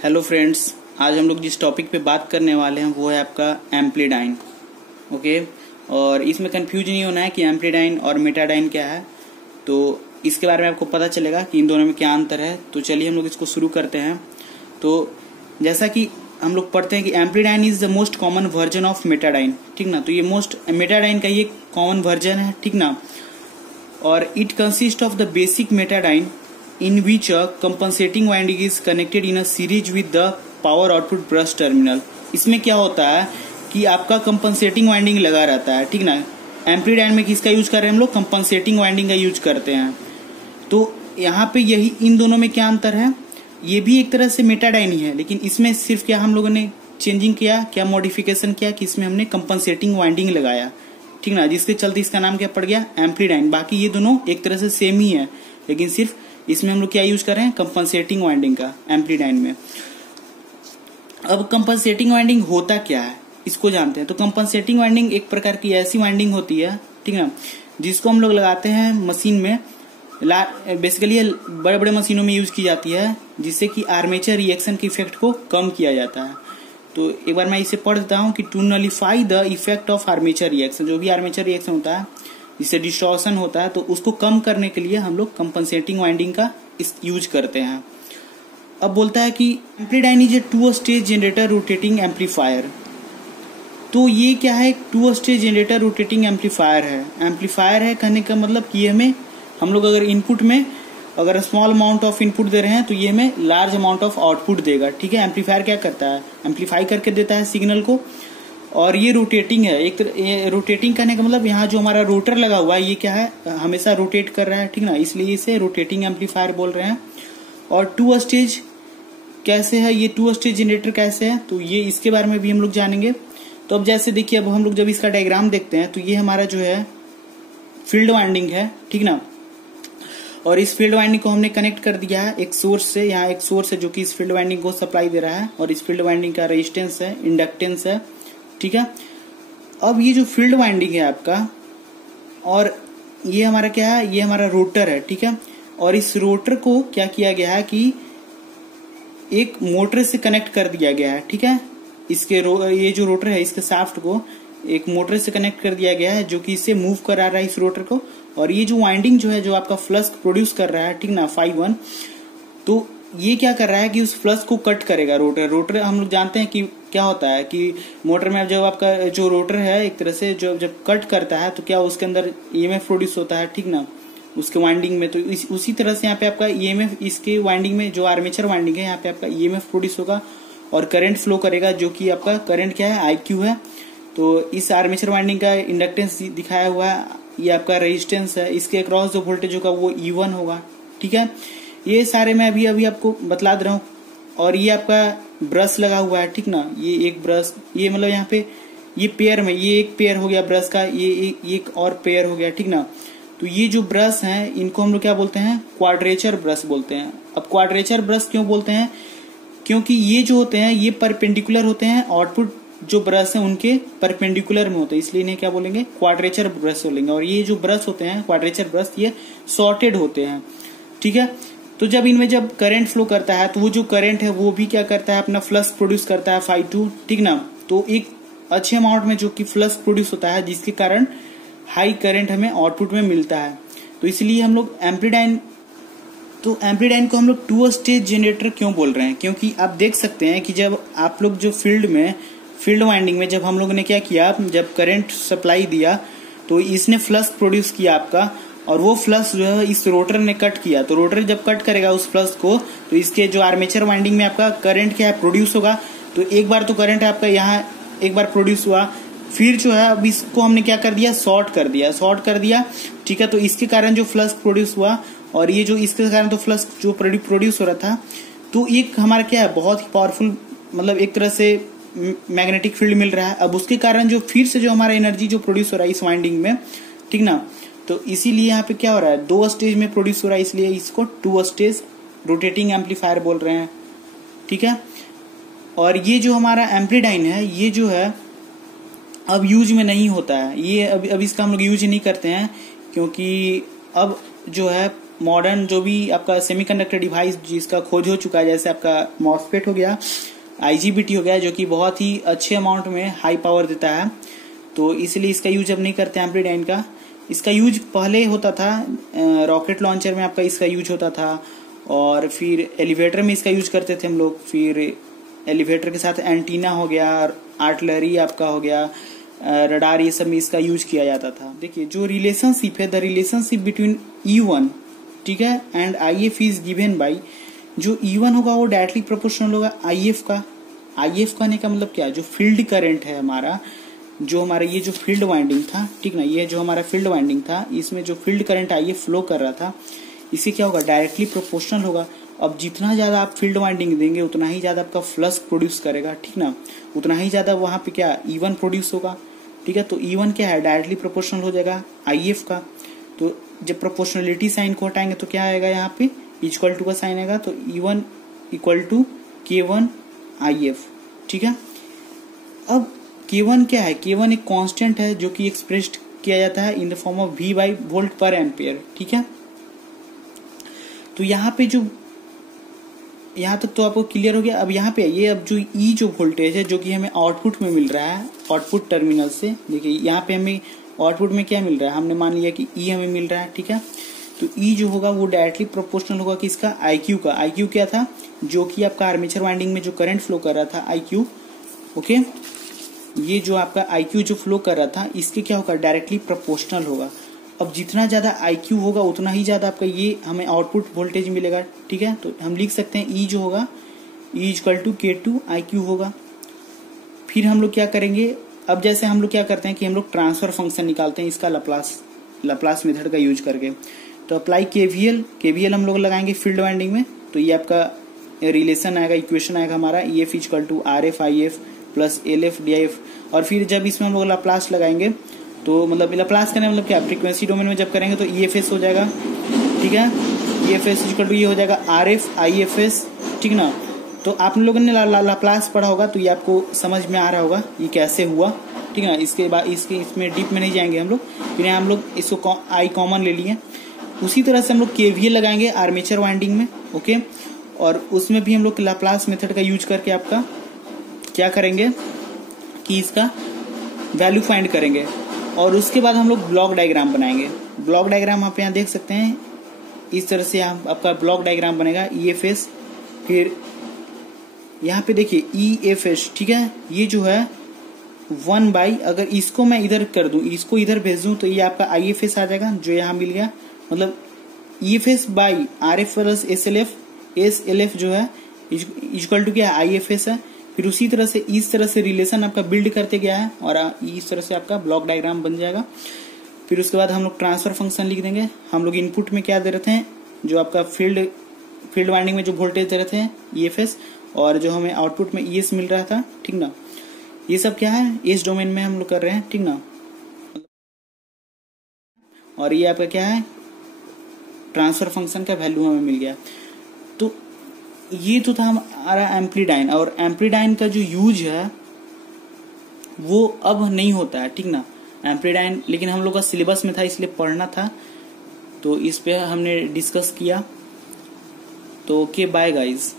Hello friends, आज हम लोग जिस टॉपिक पे बात करने वाले हैं वो है आपका एम्प्लीडाइन। ओके, और इसमें कंफ्यूज नहीं होना है कि एम्प्लीडाइन और मेटाडाइन क्या है। तो इसके बारे में आपको पता चलेगा कि इन दोनों में क्या अंतर है। तो चलिए हम लोग इसको शुरू करते हैं। तो जैसा कि हम लोग पढ़ते हैं कि amplidyne is the most common version of metadyne, ठीक ना। तो ये मेटाडाइन का ये कॉमन वर्जन है, ठीक ना। और it consist of the basic metadyne in which a compensating winding is connected in a series with the power output brush terminal। इसमें क्या होता है कि आपका कंपनसेटिंग वाइंडिंग लगा रहता है, ठीक ना। एम्प्लीडाइन में किसका यूज कर रहे हैं हम लोग? कंपनसेटिंग वाइंडिंग का यूज करते हैं। तो यहाँ पे यही इन दोनों में क्या अंतर है? ये भी एक तरह से मेटाडाइन ही है, लेकिन इसमें सिर्फ क्या हम लोगों ने चेंजिंग किया, क्या मॉडिफिकेशन किया कि इसमें हमने कंपनसेटिंग वाइंडिंग लगाया, ठीक ना, जिसके चलते इसका नाम क्या पड़ गया? एम्प्लीडाइन। बाकी ये दोनों एक तरह से सेम ही है, लेकिन सिर्फ इसमें हम लोग क्या यूज कर रहे हैं? कंपनसेटिंग वाइंडिंग का एम्प्लीडाइन में। अब कंपनसेटिंग वाइंडिंग होता क्या है इसको जानते हैं। तो कंपनसेटिंग वाइंडिंग एक प्रकार की ऐसी वाइंडिंग होती है, ठीक है, जिसको हम लोग लगाते हैं मशीन में। बेसिकली बड़े बड़े मशीनों में यूज की जाती है, जिससे कि आर्मेचर रिएक्शन के इफेक्ट को कम किया जाता है। तो एक बार मैं इसे पढ़ देता हूं कि to nullify the effect of armature reaction, जो भी आर्मेचर रिएक्शन होता है जिससे डिस्टॉर्शन होता है, तो उसको कम करने के लिए हम लोग कंपनसेटिंग वाइंडिंग का यूज करते हैं। अब बोलता है कि amplidyne is a two stage generator rotating amplifier. तो ये क्या है? Two stage generator rotating amplifier है। एम्पलीफायर है कहने का मतलब कि हमें हम लोग अगर इनपुट में अगर स्मॉल अमाउंट ऑफ इनपुट दे रहे हैं तो ये हमें लार्ज अमाउंट ऑफ आउटपुट देगा, ठीक है। एम्पलीफायर क्या करता है? एम्पलीफाई करके देता है सिग्नल को। और ये रोटेटिंग है। एक रोटेटिंग करने का मतलब यहाँ जो हमारा रोटर लगा हुआ है ये क्या है? हमेशा रोटेट कर रहा है, ठीक ना, इसलिए इसे रोटेटिंग एम्पलीफायर बोल रहे हैं। और टू स्टेज कैसे है? ये टू स्टेज जनरेटर कैसे है? तो ये इसके बारे में भी हम लोग जानेंगे। तो अब जैसे देखिए, अब हम लोग जब इसका डायग्राम देखते हैं तो ये हमारा जो है फील्ड वाइंडिंग है, ठीक ना। और इस फील्ड वाइंडिंग को हमने कनेक्ट कर दिया है एक सोर्स से। यहाँ एक सोर्स है जो कि इस फील्ड वाइंडिंग को सप्लाई दे रहा है, और इस फील्ड वाइंडिंग का रेजिस्टेंस है, इंडक्टेंस है, ठीक है। अब ये जो फील्ड वाइंडिंग है आपका, और ये हमारा क्या है? ये हमारा रोटर है, ठीक है। और इस रोटर को क्या किया गया है कि एक मोटर से कनेक्ट कर दिया गया है, ठीक है। ये जो रोटर है इसके शाफ्ट को एक मोटर से कनेक्ट कर दिया गया है, जो कि इससे मूव करा रहा है इस रोटर को। और ये जो वाइंडिंग जो है, जो आपका फ्लक्स प्रोड्यूस कर रहा है, ठीक ना, φ1, तो ये क्या कर रहा है कि उस फ्लक्स को कट करेगा रोटर। हम लोग जानते हैं कि क्या होता है कि मोटर में जब आपका जो रोटर है एक तरह से जब कट करता है तो क्या उसके अंदर ईएमएफ प्रोड्यूस होता है, ठीक ना, उसके वाइंडिंग में। तो उसी तरह से यहाँ पे आपका ईएमएफ, इसके वाइंडिंग में जो आर्मेचर वाइंडिंग है यहाँ पे आपका ईएमएफ प्रोड्यूस होगा और करंट फ्लो करेगा, जो कि आपका करंट क्या है? IQ है। तो इस आर्मेचर वाइंडिंग का इंडक्टेंस दिखाया हुआ है, ये आपका रेजिस्टेंस है। इसके अक्रॉस जो वोल्टेज होगा वो E1 होगा, ठीक है। ये सारे मैं अभी आपको बतला दे रहा हूँ। और ये आपका ब्रश लगा हुआ है, ठीक ना। ये एक ब्रश, ये मतलब यहाँ पे ये पेयर में ये एक पेयर हो गया ब्रश का, ये एक और पेयर हो गया, ठीक ना। तो ये जो ब्रश हैं इनको हम लोग क्या बोलते हैं? क्वाड्रेचर ब्रश बोलते हैं। अब क्वाड्रेचर ब्रश क्यों बोलते हैं? क्योंकि ये जो होते हैं ये परपेंडिकुलर होते हैं, आउटपुट जो ब्रश है उनके परपेंडिकुलर में होते हैं, इसलिए इन्हें क्या बोलेंगे? क्वाड्रेचर ब्रश बोलेंगे। और ये जो ब्रश होते हैं क्वाड्रेचर ब्रश, ये सॉर्टेड होते हैं, ठीक है। तो जब इनमें जब करंट फ्लो करता है तो वो जो करंट है वो भी क्या करता है? अपना फ्लक्स प्रोड्यूस करता है φ2, ठीक ना। तो एक अच्छे अमाउंट में जो कि फ्लक्स प्रोड्यूस होता है, जिसके कारण हाई करंट हमें आउटपुट में मिलता है। तो इसलिए हम लोग एम्प्लीडाइन को हम लोग टू स्टेज जनरेटर क्यों बोल रहे हैं? क्योंकि आप देख सकते हैं कि जब आप लोग जो फील्ड वाइंडिंग में जब हम लोगों ने क्या किया, जब करंट सप्लाई दिया तो इसने फ्लक्स प्रोड्यूस किया आपका, और वो फ्लक्स जो है इस रोटर ने कट किया। तो रोटर जब कट करेगा उस फ्लक्स को, तो इसके जो आर्मेचर वाइंडिंग में आपका करंट क्या है? प्रोड्यूस होगा। तो एक बार तो करंट आपका यहाँ एक बार प्रोड्यूस हुआ, फिर जो है अब इसको हमने क्या कर दिया? शॉर्ट कर दिया, ठीक है। तो इसके कारण जो फ्लक्स प्रोड्यूस हुआ, और ये जो इसके कारण तो फ्लक्स जो प्रोड्यूस हो रहा था, तो एक हमारा क्या है? बहुत ही पावरफुल, मतलब एक तरह से मैग्नेटिक फील्ड मिल रहा है। अब उसके कारण जो फिर से जो हमारा एनर्जी जो प्रोड्यूस हो रहा है इस वाइंडिंग में, ठीक ना, तो इसीलिए यहाँ पे क्या हो रहा है? 2 स्टेज में प्रोड्यूस हो रहा है, इसलिए इसको 2 स्टेज रोटेटिंग एम्पलीफायर बोल रहे हैं, ठीक है। और ये जो हमारा एम्प्लीडाइन है, ये जो है अब यूज में नहीं होता है। ये अब इसका हम लोग यूज नहीं करते हैं, क्योंकि अब जो है मॉडर्न जो भी आपका सेमीकंडक्टर डिवाइस जिसका खोज हो चुका है, जैसे आपका मॉसफेट हो गया, IGBT हो गया, जो कि बहुत ही अच्छे अमाउंट में हाई पावर देता है, तो इसलिए इसका यूज अब नहीं करते एम्प्लीडाइन का। इसका यूज पहले होता था, रॉकेट लॉन्चर में आपका इसका यूज होता था, और फिर एलिवेटर में इसका यूज करते थे हम लोग। फिर एलिवेटर के साथ एंटीना हो गया, आर्टिलरी आपका हो गया, रडार, ये सब में इसका यूज किया जाता था। देखिए जो रिलेशनशिप है, द रिलेशनशिप बिटवीन E1, ठीक है, and IF is given by, जो E1 होगा वो डायरेक्टली प्रोपोर्शनल होगा IF का। IF कहने का मतलब क्या है, जो फील्ड करंट है हमारा, जो हमारा ये जो फील्ड वाइंडिंग था, ठीक ना, ये जो हमारा फील्ड वाइंडिंग था, इसमें जो फील्ड करंट IF फ्लो कर रहा था, इससे क्या होगा, डायरेक्टली प्रोपोर्शनल होगा। अब जितना ज्यादा आप फील्ड वाइंडिंग देंगे उतना ही ज्यादा आपका फ्लक्स प्रोड्यूस करेगा, ठीक ना, उतना ही ज्यादा वहां पे क्या E1 प्रोड्यूस होगा, ठीक है। तो E1 क्या है, डायरेक्टली प्रोपोर्शनल हो जाएगा IF का। तो जब प्रोपोर्शनलिटी साइन को हटाएंगे तो क्या आएगा, यहाँ पे इक्वल टू का साइन आएगा, तो E1 equal to K1 IF, ठीक है। अब K1 क्या है, K1 एक कांस्टेंट है जो कि एक्सप्रेस्ड किया जाता है in the form of V by volt पर एम्पियर, ठीक है। तो यहाँ पे जो, यहाँ तक तो आपको क्लियर हो गया। अब यहाँ पे ये, अब जो E जो वोल्टेज है जो कि हमें आउटपुट में मिल रहा है, आउटपुट टर्मिनल से, देखिए यहाँ पे हमें आउटपुट में क्या मिल रहा है, हमने मान लिया कि E हमें मिल रहा है, ठीक है। तो E जो होगा वो डायरेक्टली प्रोपोर्शनल होगा किसका, IQ का। IQ क्या था, जो कि आपका आर्मेचर वाइंडिंग में जो करंट फ्लो कर रहा था, IQ, ओके। ये जो आपका IQ जो फ्लो कर रहा था, इसके क्या होगा, डायरेक्टली प्रोपोर्शनल होगा। अब जितना ज्यादा IQ होगा उतना ही ज्यादा आपका ये हमें आउटपुट वोल्टेज मिलेगा, ठीक है। तो हम लिख सकते हैं E जो होगा, E equal to K2 IQ होगा। फिर हम लोग क्या करेंगे, अब जैसे हम लोग क्या करते हैं कि हम लोग ट्रांसफर फंक्शन निकालते हैं इसका लप्लास मेथड का यूज करके। तो अप्लाई KVL हम लोग लगाएंगे फील्ड वाइंडिंग में, तो ये आपका रिलेशन आएगा, इक्वेशन आएगा हमारा EF equal to RF IF plus LF DIF। और फिर जब इसमें हम लोग लप्लास लगाएंगे, तो मतलब लप्लास करने मतलब क्या, फ्रीक्वेंसी डोमेन में जब करेंगे तो EFS हो जाएगा, ठीक है। EFS इक्वल टू ये हो जाएगा RF IFS, ठीक ना। तो आप लोगों ने लप्लास पढ़ा होगा, तो ये आपको समझ में आ रहा होगा ये कैसे हुआ, ठीक है ना। इसके बाद इसमें डीप में नहीं जाएंगे हम लोग, फिर हम लोग इसको I कॉमन ले लिए। उसी तरह से हम लोग KVL लगाएंगे आर्मेचर वाइंडिंग में, ओके। और उसमें भी हम लोग लाप्लास मेथड का यूज करके आपका क्या करेंगे कि इसका वैल्यू फाइंड करेंगे। और उसके बाद हम लोग ब्लॉक डायग्राम बनाएंगे। ब्लॉक डायग्राम आप यहाँ देख सकते हैं, इस तरह से आपका ब्लॉक डायग्राम बनेगा EFS। फिर यहाँ पे देखिए EFS, ठीक है, ये जो है 1 बाई, अगर इसको मैं इधर कर दूं, इसको इधर भेज दूं, तो ये आपका IFS आ जाएगा जो यहाँ मिल गया। मतलब EFS by RF plus SLF जो है इक्वल टू क्या है, IFS है। फिर उसी तरह से इस तरह से रिलेशन आपका बिल्ड करते गया है और इस तरह से आपका ब्लॉक डायग्राम बन जाएगा। फिर उसके बाद हम लोग ट्रांसफर फंक्शन लिख देंगे। हम लोग इनपुट में क्या दे रहे थे, जो आपका फील्ड वाइंडिंग में जो वोल्टेज दे रहे थे EFS, और जो हमें आउटपुट में ES मिल रहा था, ठीक ना। ये सब क्या है, इस डोमेन में हम लोग कर रहे हैं, ठीक ना। और ये आपका क्या है, ट्रांसफर फंक्शन का वैल्यू हमें मिल गया। तो ये तो था हमारा एम्प्लीडाइन। और एम्प्लीडाइन का जो यूज है वो अब नहीं होता है, ठीक ना, एम्प्लीडाइन। लेकिन हम लोग का सिलेबस में था इसलिए पढ़ना था, तो इस पे हमने डिस्कस किया। तो ओके, बाय गाइज।